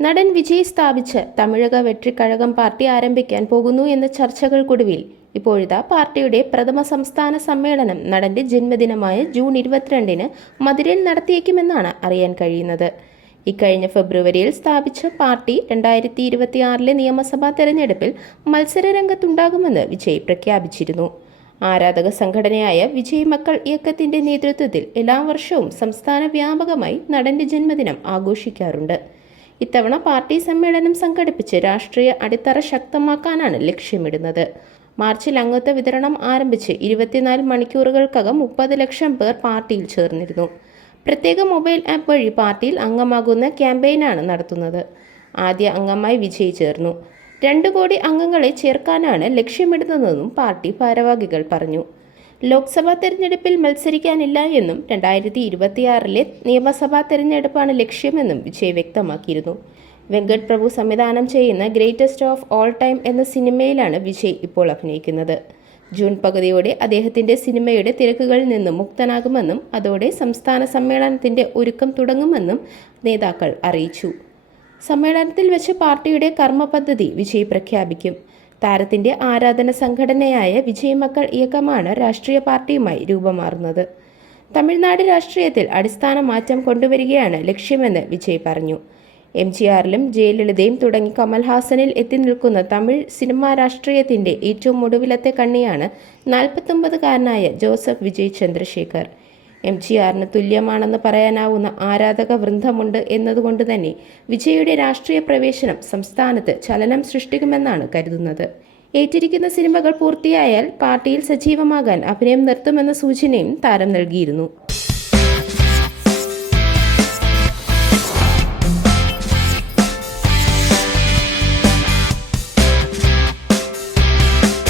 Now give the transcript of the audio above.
നടൻ വിജയ് സ്ഥാപിച്ച് തമിഴക വെട്രിക്കഴകം പാർട്ടി ആരംഭിക്കാൻ പോകുന്നു എന്ന ചർച്ചകൾക്കൊടുവിൽ ഇപ്പോഴിതാ പാർട്ടിയുടെ പ്രഥമ സംസ്ഥാന സമ്മേളനം നടന്റെ ജന്മദിനമായ ജൂൺ ഇരുപത്തിരണ്ടിന് മധുരയിൽ നടത്തിയേക്കുമെന്നാണ് അറിയാൻ കഴിയുന്നത്. ഇക്കഴിഞ്ഞ ഫെബ്രുവരിയിൽ സ്ഥാപിച്ച പാർട്ടി രണ്ടായിരത്തി ഇരുപത്തിയാറിലെ നിയമസഭാ തെരഞ്ഞെടുപ്പിൽ മത്സര രംഗത്തുണ്ടാകുമെന്ന് വിജയ് പ്രഖ്യാപിച്ചിരുന്നു. ആരാധക സംഘടനയായ വിജയ് മക്കൾ ഇയക്കത്തിന്റെ നേതൃത്വത്തിൽ എല്ലാ വർഷവും സംസ്ഥാന വ്യാപകമായി നടന്റെ ജന്മദിനം ആഘോഷിക്കാറുണ്ട്. ഇത്തവണ പാർട്ടി സമ്മേളനം സംഘടിപ്പിച്ച് രാഷ്ട്രീയ അടിത്തറ ശക്തമാക്കാനാണ് ലക്ഷ്യമിടുന്നത്. മാർച്ചിൽ അംഗത്വ വിതരണം ആരംഭിച്ച് ഇരുപത്തിനാല് മണിക്കൂറുകൾക്കകം മുപ്പത് ലക്ഷം പേർ പാർട്ടിയിൽ ചേർന്നിരുന്നു. പ്രത്യേക മൊബൈൽ ആപ്പ് വഴി പാർട്ടിയിൽ അംഗമാകുന്ന ക്യാമ്പയിനാണ് നടത്തുന്നത്. ആദ്യ അംഗമായി വിജയ് ചേർന്നു. രണ്ടു കോടി അംഗങ്ങളെ ചേർക്കാനാണ് ലക്ഷ്യമിടുന്നതെന്നും പാർട്ടി ഭാരവാഹികൾ പറഞ്ഞു. ലോക്സഭാ തെരഞ്ഞെടുപ്പിൽ മത്സരിക്കാനില്ല എന്നും രണ്ടായിരത്തി ഇരുപത്തിയാറിലെ നിയമസഭാ തെരഞ്ഞെടുപ്പാണ് ലക്ഷ്യമെന്നും വിജയ് വ്യക്തമാക്കിയിരുന്നു. വെങ്കട് പ്രഭു സംവിധാനം ചെയ്യുന്ന ഗ്രേറ്റസ്റ്റ് ഓഫ് ഓൾ ടൈം എന്ന സിനിമയിലാണ് വിജയ് ഇപ്പോൾ അഭിനയിക്കുന്നത്. ജൂൺ പകുതിയോടെ അദ്ദേഹത്തിന്റെ സിനിമയുടെ തിരക്കുകളിൽ നിന്നും മുക്തനാകുമെന്നും അതോടെ സംസ്ഥാന സമ്മേളനത്തിന്റെ ഒരുക്കം തുടങ്ങുമെന്നും നേതാക്കൾ അറിയിച്ചു. സമ്മേളനത്തിൽ വെച്ച് പാർട്ടിയുടെ കർമ്മ പദ്ധതി വിജയ് പ്രഖ്യാപിക്കും. താരത്തിന്റെ ആരാധന സംഘടനയായ വിജയമക്കൾ ഇയക്കമാണ് രാഷ്ട്രീയ പാർട്ടിയുമായി രൂപമാറുന്നത്. തമിഴ്നാട് രാഷ്ട്രീയത്തിൽ അടിസ്ഥാന മാറ്റം കൊണ്ടുവരികയാണ് ലക്ഷ്യമെന്ന് വിജയ് പറഞ്ഞു. എം ജി ആറിലും ജയലളിതയും തുടങ്ങി കമൽഹാസനിൽ എത്തി നിൽക്കുന്ന തമിഴ് സിനിമാ രാഷ്ട്രീയത്തിന്റെ ഏറ്റവും ഒടുവിലത്തെ കണ്ണിയാണ് നാൽപ്പത്തൊമ്പതുകാരനായ Joseph Vijay Chandrasekhar. M G ആറിന് തുല്യമാണെന്ന് പറയാനാവുന്ന ആരാധക വൃന്ദമുണ്ട് എന്നതുകൊണ്ട് തന്നെ വിജയുടെ രാഷ്ട്രീയ പ്രവേശനം സംസ്ഥാനത്ത് ചലനം സൃഷ്ടിക്കുമെന്നാണ് കരുതുന്നത്. ഏറ്റിരിക്കുന്ന സിനിമകൾ പൂർത്തിയായാൽ പാർട്ടിയിൽ സജീവമാകാൻ അഭിനയം നിർത്തുമെന്ന സൂചനയും താരം നൽകിയിരുന്നു.